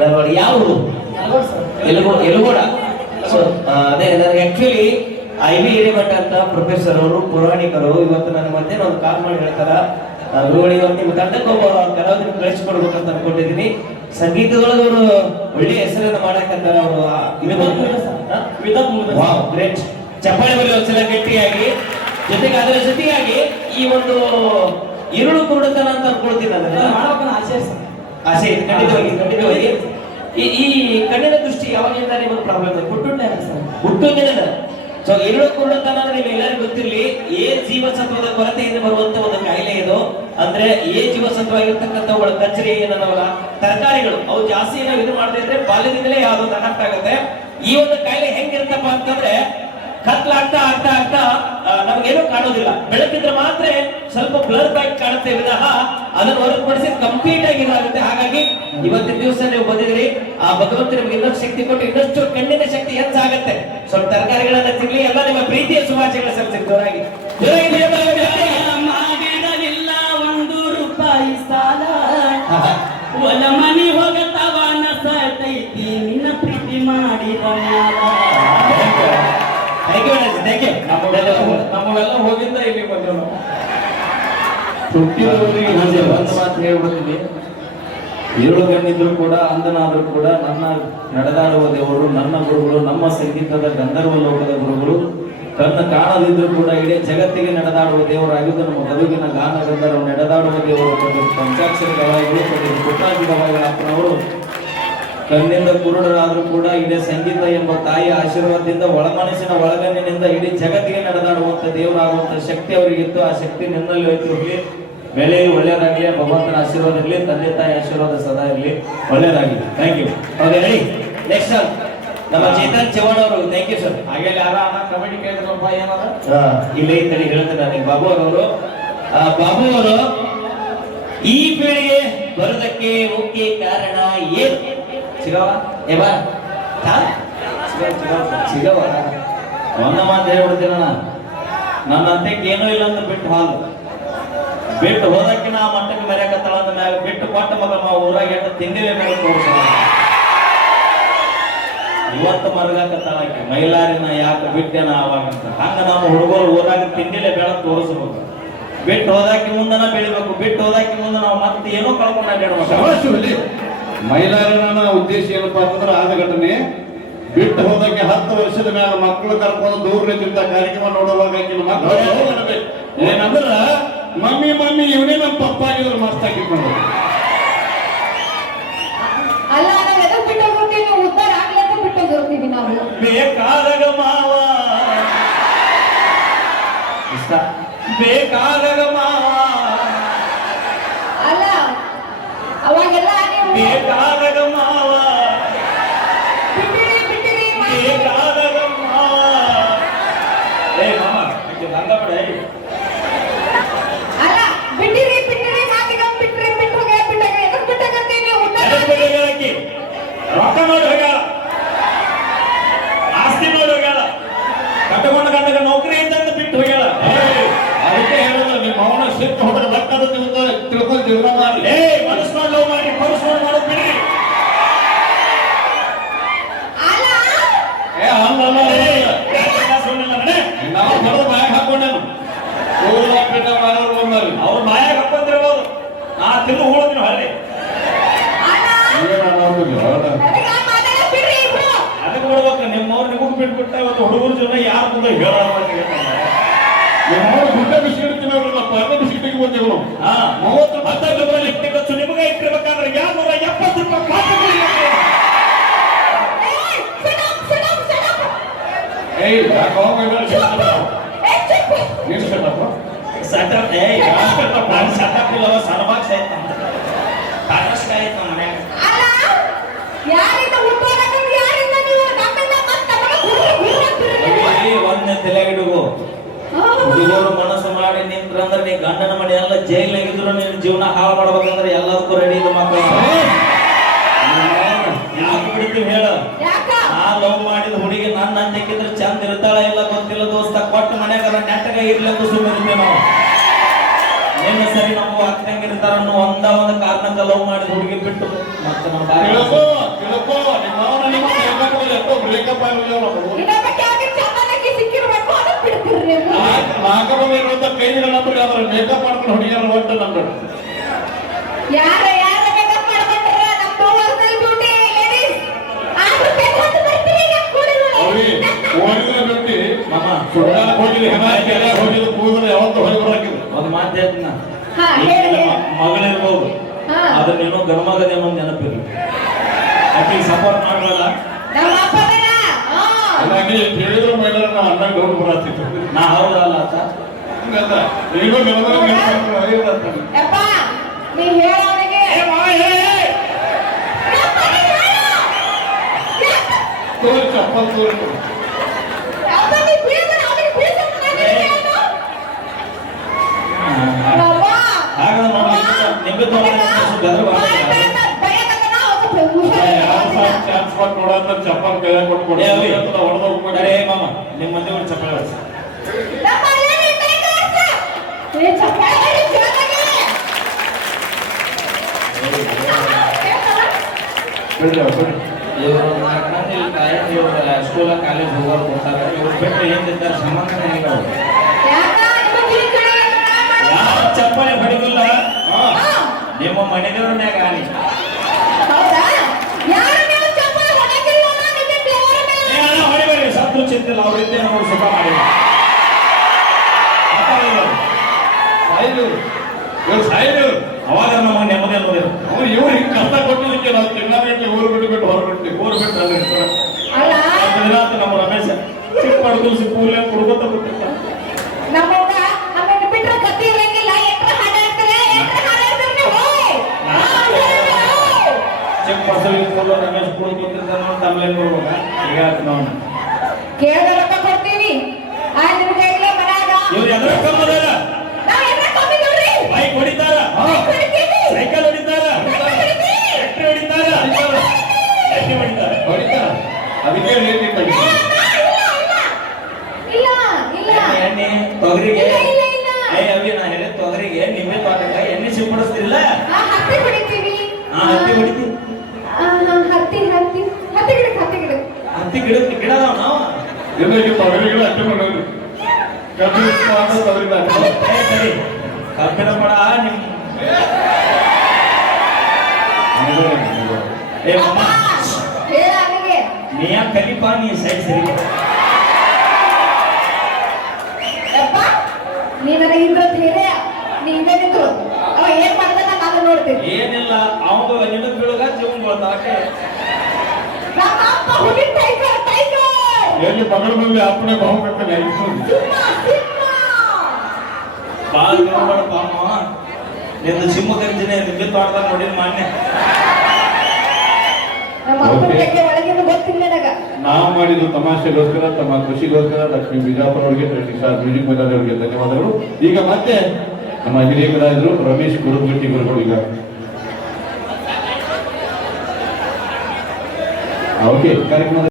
ನಲ್ವಾಡ ಯಾವ ಊರು? ಎಲುಗು ಎಲುಗೋಡ. ಸೊ ಅದೇ ನನಗೆ ಆಕ್ಚುಲಿ ಐ ವಿ ಹಿರೇಮಠ ಅಂತ ಪ್ರೊಫೆಸರ್ ಅವರು ಪುರಾಣಿಕರು ಇವತ್ತು ನನ್ನ ಮಧ್ಯೆ ಒಂದು ಕಾಲ್ ಮಾಡಿ ಹೇಳ್ತಾರ. ಗುರುಗಳು ಇವತ್ತು ನಿಮ್ಮ ತಂಡಕ್ಕೆ ಒಬ್ಬ ಕಲಾವಿದನ ಕಳಿಸ್ಕೊಡ್ಬೇಕಂತ ಅನ್ಕೊಂಡಿದ್ದೀನಿ. ಸಂಗೀತದೊಳಗೆ ಅವರು ಒಳ್ಳೆ ಹೆಸರನ್ನು ಮಾಡಕಂತಾರ ಅವರು. ಗ್ರೇಟ್ ಚಪ್ಪಾಳೆ ಬರಲಿ ಒಂದ್ಸಲ ಗಟ್ಟಿಯಾಗಿ. ಜೊತೆಗೆ ಅದರ ಜೊತೆಯಾಗಿ ಈ ಒಂದು ಇರುಳು ಕುರುಡತನ ಅಂತ ಅನ್ಕೊಳ್ತೀನಿ ಅದನ್ನ ಆಸೆ ಇದೆ ಖಂಡಿತವಾಗಿ ಖಂಡಿತವಾಗಿ. ಈ ಈ ಕಣ್ಣಿನ ದೃಷ್ಟಿ ಯಾವಾಗಿಂದ ನಿಮಗೆ ಪ್ರಾಬ್ಲಮ್ ಇದೆ ಹುಟ್ಟುಂದಿನಿಂದ ಸೊ ಎರಡು ಕುರುಡತನ ಅಂದ್ರೆ ಎಲ್ಲರಿಗೂ ಗೊತ್ತಿರಲಿ ಏ ಜೀವಸತ್ವದ ಕೊರತೆಯಿಂದ ಬರುವಂತ ಒಂದು ಕಾಯಿಲೆ ಇದು. ಅಂದ್ರೆ ಏ ಜೀವಸತ್ವ ಇರತಕ್ಕಂಥವುಗಳ ಕಚ್ಚರಿ ಏನನ್ನವಲ್ಲ ತರಕಾರಿಗಳು. ಅವು ಜಾಸ್ತಿ ಏನೋ ಇದು ಮಾಡದೇ ಇದ್ರೆ ಬಾಲ್ಯದಿಂದಲೇ ಯಾವ್ದು ಅನರ್ಥ ಆಗುತ್ತೆ. ಈ ಒಂದು ಕಾಯಿಲೆ ಹೆಂಗಿರುತ್ತಪ್ಪ ಅಂತಂದ್ರೆ ಕತ್ಲಾಗ್ತಾ ಆಗ್ತಾ ಆಗ್ತಾ ನಮ್ಗೇನು ಕಾಣೋದಿಲ್ಲ. ಬೆಳಕಿದ್ರೆ ಮಾತ್ರ ಸ್ವಲ್ಪ ಬ್ಲರ್ ಬೈಕ್ ಕಾಣುತ್ತೆ ವಿನಃ, ಅದನ್ನು ಹೊರತುಪಡಿಸಿ ಕಂಪ್ಲೀಟ್ ಆಗಿ ಇದಾಗುತ್ತೆ. ಹಾಗಾಗಿ ಇವತ್ತಿನ ದಿವಸ ನೀವು ಬಂದಿದ್ರಿ ಆ ಭಗವಂತ ನಿಮ್ಗೆ ಇನ್ನಷ್ಟು ಶಕ್ತಿ ಕೊಟ್ಟು ಇನ್ನಷ್ಟು ಕಣ್ಣಿನ ಶಕ್ತಿ ಹೆಚ್ಚಾಗುತ್ತೆ. ಸ್ವಲ್ಪ ತರಕಾರಿಗಳನ್ನ ತಿನ್ಲಿ, ಎಲ್ಲ ನಿಮ್ಮ ಪ್ರೀತಿಯ ಶುಭಾಶಯಗಳ ಸರ್ ಜೋರಾಗಿ. ಜೋರಾಗಿ. ನಮ್ಮವೆಲ್ಲ ಹೋಗಿದ್ದ ಇಲ್ಲಿ ನಾವು ಹುಟ್ಟಿದವರಿಗೆ ಒಂದು ಮಾತು ಹೇಳ್ಬಿಡ್ತೀನಿ. ಏಳು ಗಣ್ಣಿದ್ರು ಕೂಡ ಅಂದನಾದರೂ ಕೂಡ ನನ್ನ ನಡೆದಾಡುವ ದೇವರು ನನ್ನ ಗುರುಗಳು ನಮ್ಮ ಸಂಗೀತದ ಗಂಧರ್ವ ಲೋಕದ ಗುರುಗಳು ಕಣ್ಣು ಕಾಣದಿದ್ರು ಕೂಡ ಇಡೀ ಜಗತ್ತಿಗೆ ನಡೆದಾಡುವ ದೇವರಾಗಿದ್ದು ನಮ್ಮ ಬದುಕಿನ ಗಾನ ಗಂಧರ್ವ ನಡೆದಾಡುವ ದೇವರು ಪಂಚಾಕ್ಷರ ಗವಾಯಿಗಳು ಪುಟ್ಟಾಜಿ ಗವಾಯಿಗಳ ಅಪ್ಪನವರು ಕಣ್ಣಿಂದ ಕುರುಡರಾದರೂ ಕೂಡ ಇದೇ ಸಂಗೀತ ಎಂಬ ತಾಯಿಯ ಆಶೀರ್ವಾದದಿಂದ ಒಳಮನಸ್ಸಿನ ಒಳಗಣ್ಣಿನಿಂದ ಇಡೀ ಜಗತ್ತಿಗೆ ನಡೆದಾಡುವಂತ ದೇವರಾಗುವಂತ ಶಕ್ತಿ ಅವರಿಗಿತ್ತು ಆ ಶಕ್ತಿ ನಿನ್ನಲ್ಲಿ ಹೋಯ್ತು ಬೆಳೆ ಒಳ್ಳೆಯದಾಗಲಿ. ಭಗವಂತನ ಆಶೀರ್ವಾದ ಇರಲಿ. ತಂದೆ ತಾಯಿ ಆಶೀರ್ವಾದ ಸದಾ ಇರಲಿ. ಒಳ್ಳೆಯದಾಗಲಿ. ಥ್ಯಾಂಕ್ ಯು ರೆಡಿ ನೆಕ್ಸ್ಟ್ ನಮ್ಮ ಚೇತನ್ ಚವಾಣ್ ಅವರು. ಥ್ಯಾಂಕ್ ಯು ಸರ್ ಹಾಗೆ ಯಾರ ಕಬಡ್ಡಿ ಕೇಳಿದ್ರಪ್ಪ ಏನಾರ ಇಲ್ಲಿ ತಡಿ ಹೇಳ್ತೇನೆ ನನಗೆ ಬಾಬು ಅವರು ಬಾಬು ಅವರು ಈ ಪೀಳಿಗೆ ಬರೋದಕ್ಕೆ ಮುಖ್ಯ ಕಾರಣ ಏನು? ಸಿಗವ ಏವ ಸಿಗವ ಒಂದ ಮಾತು ಹೇಳ್ಬಿಡ್ತೀನಣ್ಣ ನನ್ನ ಅಂತ್ಯಕ್ಕೆ ಏನೂ ಇಲ್ಲ ಅಂತ ಬಿಟ್ಟು ಹಾಲು ಬಿಟ್ಟು ಹೋದಕ್ಕಿನ ನಾ ಮಟ್ಟಕ್ಕೆ ಮರ್ಯಾಕತ್ತಾಳ ಅಂದ ಮ್ಯಾಗ ಬಿಟ್ಟು ಕೊಟ್ಟ ಮಗ ಮಾ ಊರಾಗ ಎಂಟು ತಿಂದಿವೆ ಮೇಲೆ ತೋರಿಸ. ಇವತ್ತು ಮರಗಾಕತ್ತಾಳ ಆಕಿ. ಮೈಲಾರಿನ ಯಾಕೆ ಬಿಟ್ಟೆನ ಅವಾಗ ಅಂತ. ಹಂಗ ನಮ್ಮ ಹುಡುಗರು ಊರಾಗ ತಿಂದಿಲೆ ಬೆಳ ತೋರಿಸ್ಬೇಕು. ಬಿಟ್ಟು ಹೋದಾಕಿ ಮುಂದನ ಬೆಳಿಬೇಕು. ಬಿಟ್ಟು ಹೋದಾಕಿ ಮುಂದೆ ನಾವು ಮತ್ತೆ ಏನೋ ಕಳ್ಕೊಂಡು ಅಡ್ಡಾಡ್ಬೇಕು. ಮೈಲಾರನ ಉದ್ದೇಶ ಏನಪ್ಪಾ ಅಂತಂದ್ರೆ ಆದ ಘಟನೆ ಬಿಟ್ಟು ಹೋದಕ್ಕೆ ಹತ್ತು ವರ್ಷದ ಮೇಲೆ ಮಕ್ಕಳು ಕರ್ಕೊಂಡು ದೂರ ನಿಂತಿರ್ತ ಕಾರ್ಯಕ್ರಮ ನೋಡುವಾಗ. ಏನಂದ್ರ ಮಮ್ಮಿ ಮಮ್ಮಿ ಇವನೇ ರೊಕ್ಕ ನೋಡಿ ಹೋಗ್ಯಾಳ ಆಸ್ತಿ ನೋಡಿ ಹೋಗ್ಯಾಳ ಕಟ್ಟಕೊಂಡ ಗಂಡಗ ನೌಕರಿ ಇದ್ದಂತ ಬಿಟ್ಟು ಹೋಗ್ಯಾಳ ಏಯ್, ಅದಕ್ಕೆ ಹೇಳೋದು ನಿಮ್ಮ ಅವನ ಸಿಟ್ಟು ಹೊಡೆದ ಲೆಕ್ಕದ ತಿಳ್ಕೊಂಡು ತಿಳ್ಕೊಂಡು ಜೀವನ ಮಾಡಿ ಏ ಮನಸ್ಸು ಮಾಡಿ ಲವ್ ಮಾಡಿ ಮನಸ್ಸು ಮಾಡಿ ಮಾಡೋದು ಬಿಡಿ ಅಲ್ಲ ಏ ಅಲ್ಲಲ್ಲ ಏ, ಯಾಕೆ ಕಾಸು ಬಂದಿಲ್ಲ ನಡೆ? ನಾವು ಹೊಡೆದ ಬ್ಯಾಗ್ ಹಾಕೊಂಡೇನು ಕೂದಲು ಹಾಕ್ಬಿಟ್ಟ ಮಾಡೋರು ಬಂದಲ್ಲಿ ಅವ್ರ ಬಾಯಾಗ ಹಾಕೊಂತಿರ್ಬೋದು ನಾ ತಿಂದು ಹೋಗೋದಿನ ಹೊರಗೆ ಅಲ್ಲ ಏನು ಅನ್ನೋದಿಲ್ಲ ನನಗೆ ಆ ಮಾತೆಲ್ಲ ಬಿಡ್ರಿ ಇಬ್ರು ಅದಕ್ಕೆ ಬಿಡ್ಬೇಕು ನಿಮ್ಮವ್ರು ಬಿಟ್ಬಿಟ್ಟ ಇವತ್ತು ಹುಡುಗರ ಜನ ಯಾರು ಕೂಡ ಹೇಳೋದು ನಾವು ಗುಡ್ಡ ಬಿಸ್ಕಿಟ್ ತಿನ್ನೋರಲ್ಲ ಪರ್ದ ಬಿಸ್ಕಿಟಿಗೆ ಬಂದೆವು ನಾವು ಹಾ. ಮೂವತ್ತು ರೂಪಾಯಿ ಖರ್ಚು ನಿಮಗೆ ಇಟ್ಟಿರ್ಬೇಕಾದ್ರೆ ಯಾರು ಎಪ್ಪತ್ತು ರೂಪಾಯಿ ಕೊಡ್ಲಿಕ್ಕೆ? ಏಯ್, ಏಯ್ ಸೆಟಪ್ ನಾನು ಸೆಟಪ್ ಸರಬಾಕ್ಸ್ ಆಯ್ತು ಕಾಂಗ್ರೆಸ್ ಆಯ್ತು ನಿಂತ್ರಂದ್ರೆ ನೀ ಗಂಡನ ಮನೆ ಎಲ್ಲ ಜೈಲ್ನಾಗ ಇದ್ರು ನಿನ್ನ ಜೀವನ ಹಾಳು ಮಾಡ್ಬೇಕಂದ್ರೆ ಎಲ್ಲದಕ್ಕೂ ರೆಡಿ ಇದು ಮಕ್ಕಳು. ಯಾಕೆ ಬಿಡ್ತೀವಿ ಹೇಳ? ಯಾಕ? ನಾ ಲವ್ ಮಾಡಿದ ಹುಡುಗಿ ನನ್ನ ಅಂತಿಕ್ಕಿದ್ರೆ ಚಂದ ಇರ್ತಾಳ ಇಲ್ಲ ಗೊತ್ತಿಲ್ಲ ದೋಸ್ತ ಕೊಟ್ಟು ಮನ್ಯಾಗ ನೆಟ್ಟಗ ಇರ್ಲಿ ಅಂತ ಸುಮ್ಮನೆ ನಾವು. ನಿನ್ನ ಸರಿ ನಮ್ಮ ಅಕ್ಕಂಗೆ ಇರ್ತಾರ ಅನ್ನೋ ಒಂದ ಒಂದು ಕಾರಣಕ್ಕ ಲವ್ ಮಾಡಿದ ಹುಡುಗಿ ಬಿಟ್ಟು ಮತ್ತೆ ನಮ್ಮ ಬ್ರೇಕಪ್ ಆಗಿಲ್ಲ ಇರುವಂತ ಕೈಗಳ ನಂಬರ್ ಅದ್ರ ಮೇಕಪ್ ಮಾಡ್ಕೊಂಡು ಹುಡುಗಿಯರ ಒಟ್ಟು ನಂಬರ್ ಯಾರ ಯಾರ ಮೇಕಪ್ ಮಾಡ್ಕೊಂಡ್ರ? ನಮ್ಮ ಬ್ಯೂಟಿ ಲೇಡೀಸ್ ಆದ್ರೂ ಬರ್ತೀರಿ ಈಗ ಮಾಮ ಹೋಗಿಲ್ಲ ಕೆರೆ ಹೋಗಿಲ್ಲ ಕೂದಲು ಯಾವತ್ತೂ ಹೋಗಿ ಬರಾಕಿಲ್ಲ ಒಂದು ಮಾತು ಹೇಳ್ತೀನಿ ಹಾ, ಹೇಳಿ. ಮಗಳಿರ್ಬೋದು. ಅದನ್ನೇನೋ ಗರ್ಮಗದೆ ನೆನಪಿರಲಿ. ನೆನಪಿರ್ಲಿ ಆಕೆಗೆ ಸಪೋರ್ಟ್ ಮಾಡಲ್ಲ ನಮ್ಮ ಹಾಗಾಗಿ ಹೇಳಿದ್ರು ಮೈದಾನ ನಾವು ಅಂದಾಗ ಡೌಟ್ ಬರತ್ತಿತ್ತು. ನಾ ಹೌದಲ್ಲ ಅಂತ ಹಂಗಂತ. ಈಗಲೂ ಗಮನ ಯಪ್ಪ ನೀ ಹೇಳೋನಿಗೆ. ತೋರಿ ಚಪ್ಪಲ್ ತೋರಿ. ನೋಡಂತ ಚಪ್ಪಲ್ ಕೈ ಕೊಟ್ಟು ಕೊಡಿ. ಮಾಮ ನಿಮ್ಮ ಮಂದಿ ಒಂದು ಚಪ್ಪಲ್ ಸ್ಕೂಲ ಕಾಲೇಜ್ ಹೋಗೋರು ಕೊಡ್ತಾರೆ ಇವ್ರು ಬಿಟ್ಟು ಏನ್ ತಿಂತಾರೆ ಸಂಬಂಧನೇ ಇಲ್ಲ ಚಪ್ಪಲಿ ಹೊಡಿದಿಲ್ಲ? ಹಾ. ನಿಮ್ಮ ಮನೆದೇವ್ರನ್ಯಾಗ ಆನಿ ಹೌದಾ ಯಾರು ನೀವು ಚಪ್ಪಾಳೆ ಹೊಡೆದಿಲ್ಲ ಅನ್ನೋ ನಿಮ್ಮ ದೇವರ ಮೇಲೆ? ಏ ಅಣ್ಣ ಚಿಂತಿಲ್ಲ ನಾವು ನಮಗೆ ಸುಖ ಮಾಡಿ. ಸಾಯಿಲು ಇವ್ರು ಸಾಯಿಲು ಅವಾಗ ನಮ್ಮ ನೆಮ್ಮದಿ ಅನ್ನೋದಿಲ್ಲ. ಅವ್ರು ಇವ್ರು ಹಿಂಗ್ ಕಷ್ಟ ಕೊಟ್ಟಿದ್ದಕ್ಕೆ ನಾವು ತಿಂಗಳಗಟ್ಟಲೆ ಊರು ಬಿಟ್ಟು ಬಿಟ್ಟು ಹೊರ ಬಿಟ್ಟು ಊರು ಬಿಟ್ಟು ನಮ್ಮ ರಮೇಶ ಚಿಕ್ಕ ಪಡೆದು ಕೂಲೆ ಕುಡ್ಕೊತ ಹೋಯ್. ಚಿಕ್ಕ ಪಸಲಿ ಫುಲ್ ರಮೇಶ್ ಆಮೇಲೆ ನೋಡ್ಬೇಕ ಈಗ ನೋಡ ಕೇಳ್ದ ರೊಕ್ಕ ಕೊಡ್ತೀವಿ ಆ ನಿಮ್ಗೆ ಈಗಲೇ ಮನ್ಯಾಗ ಇವ್ರು ಕಮ್ಮದಾರ ಎಲ್ಲ ಬೈಕ್ ಹೊಡಿತಾರ. ಸೈಕಲ್ ಹೊಡಿತಾರ. ಟ್ರ್ಯಾಕ್ಟರ್ ಹೊಡಿತಾರ. ಎಣ್ಣೆ ಹೊಡಿತಾರ. ಹೊಡಿತಾರ. ಅದಕ್ಕೆ ರೇಟ್ ಇಟ್ಟ ಏ, ಅಣ್ಣ, ಇಲ್ಲ, ಇಲ್ಲ, ಇಲ್ಲ. ಎಣ್ಣೆ ತೊಗರಿಗೆ ಇಲ್ಲ, ಇಲ್ಲ, ಇಲ್ಲ. ಏ ಅವಿ ನಾ ಹೇಳಿದ ತೊಗರಿಗೆ ನಿಮ್ಮೆ ತೋಟಕ್ಕ ಎಣ್ಣೆ ಸಿಂಪಡಿಸ್ತಿಲ್ಲ ಆ, ಹತ್ತಿ ಹೊಡಿತೀವಿ ಹಾ ಹತ್ತಿ ಹೊಡಿತಿ ಆ, ಹಾ, ಹತ್ತಿ ಹತ್ತಿ ಹತ್ತಿ ಗಿಡಕ್ಕೆ ಹತ್ತಿ ಗಿಡಕ್ಕೆ ಹತ್ತಿ ಗಿಡ ಗಿಡ ಅದಾವ ನಾವು ಮಾಡೋದು ಕಬ್ಬಿಣ ನಿಮ್ ಏ ಹೇಳ ಅವನಿಗೆ ನೀ ಯಾಕೆ ಕಲಿಪ ನೀ ಸೈಡ್ ಸರಿ. ಯಪ್ಪ ನೀ ನನಗೆ ಇದ್ರ ಧೈರ್ಯ ನೀ ಹಿಂದೆ ನಿಂತು ಅವ ಏನ್ ಮಾಡ್ತಾನ ನಾನು ನೋಡ್ತೀನಿ. ಏನಿಲ್ಲ ಅವನು ನಿನ್ನ ಬೀಳಗ ಜೀವನ ನಮ್ಮ ಅಪ್ಪ ಹುಡುಗಿ ಎಲ್ಲಿ ಮಗಳ ಮೇಲೆ ಅಪ್ಪನೇ ಸಿಂಹ ಸಿಂಹ ಬಾಳ ನೋಡ್ಬೇಡಪ್ಪ ಅಮ್ಮ. ನಿಂದು ಸಿಂಹ ಗಂಜಿನ ನಿಂಬೆ ತೋಟದ ನೋಡಿ ಮಾನ್ಯ ನಾವು ಮಾಡಿದ್ದು ತಮಾಷೆಗೋಸ್ಕರ ತಮ್ಮ ಖುಷಿಗೋಸ್ಕರ ಲಕ್ಷ್ಮೀ ಬಿಜಾಪುರ ಅವರಿಗೆ ಮ್ಯೂಸಿಕ್ ಮೇಲಾರಿ ಅವರಿಗೆ ಧನ್ಯವಾದಗಳು. ಈಗ ಮತ್ತೆ ನಮ್ಮ ಹಿರಿಯ ಕಲಾವಿದರು ರಮೇಶ್ ಗುರುಗಟ್ಟಿ ಗುರುಗಳು ಈಗ. ಓಕೆ ಕಾರ್ಯಕ್ರಮದ